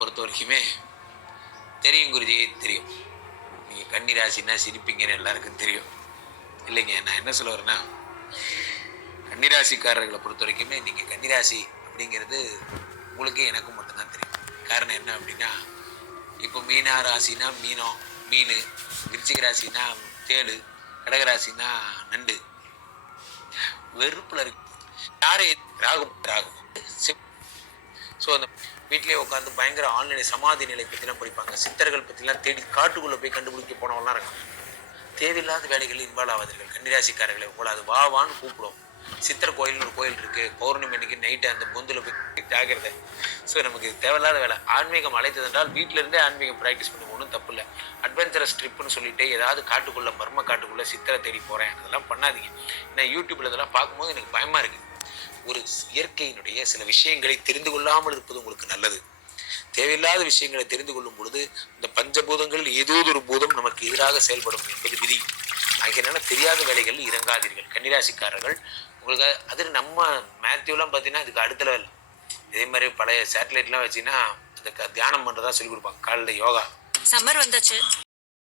பொறுத்த வரைக்குமே தெரியும் குருஜி, தெரியும். நீங்கள் கன்னி ராசின்னா சிரிப்பீங்கன்னு எல்லாருக்கும் தெரியும். இல்லைங்க, நான் என்ன சொல்ல வரேன்னா, கன்னிராசிக்காரர்களை பொறுத்த வரைக்குமே நீங்கள் கன்னிராசி அப்படிங்கிறது உங்களுக்கு எனக்கும் மட்டும்தான் தெரியும். காரணம் என்ன அப்படின்னா, இப்போ மீனா ராசினா மீனம், மீன், விருச்சிக ராசினா தேளு, கடகராசினா நண்டு. வெறுப்பில் இருக்கு யாரை ராகும் ராகும். ஸோ அந்த வீட்டிலேயே உட்காந்து பயங்கர ஆன்லைன் சமாதி நிலை பற்றிலாம் படிப்பாங்க. சித்தர்கள் பற்றிலாம் தேடி காட்டுக்குள்ளே போய் கண்டுபிடிக்க போனவங்களாம் இருக்காங்க. தேவையில்லாத வேலைகளில் இன்வால்வ் ஆகாதீர்கள் கன்னிராசிக்காரர்களை. போல அது வான்னு கூப்பிடும். சித்தர் கோயில்னு ஒரு கோயில் இருக்குது. பௌர்ணமி அன்னைக்கு நைட்டு அந்த பொந்தில் போய் ஆகிறது. ஸோ நமக்கு தேவையில்லாத வேலை. ஆன்மீகம் அழைத்தது என்றால் வீட்டிலேருந்தே ஆன்மீகம் ப்ராக்டிஸ் பண்ணி ஒன்றும் தப்பு இல்லை. அட்வென்ச்சரஸ் ட்ரிப்புன்னு சொல்லிட்டு ஏதாவது காட்டுக்குள்ளே பர்ம காட்டுக்குள்ளே சித்தரை தேடி போகிறேன் அதெல்லாம் பண்ணாதீங்க. நான் யூடியூப்பில் இதெல்லாம் பார்க்கும்போது எனக்கு பயமாக இருக்குது. ஒரு இயற்கையினுடைய சில விஷயங்களை தெரிந்து கொள்ளாமல் இருப்பது உங்களுக்கு நல்லது. தேவையில்லாத விஷயங்களை தெரிந்து கொள்ளும் பொழுது இந்த பஞ்சபூதங்களில் ஏதோ ஒரு பூதம் நமக்கு எதிராக செயல்படும் என்பது விதி. ஆகியனால தெரியாத வேலைகளில் இறங்காதீர்கள் கன்னிராசிக்காரர்கள். உங்களுக்கு அது நம்ம மேத்யூலாம் பார்த்தீங்கன்னா இதுக்கு அடுத்த லெவல். இதே மாதிரி பழைய சேட்டலைட்லாம் வச்சுன்னா அந்த தியானம் பண்ணுறதா சொல்லிக் கொடுப்பாங்க. காலையில் யோகா. சம்மர் வந்தாச்சு.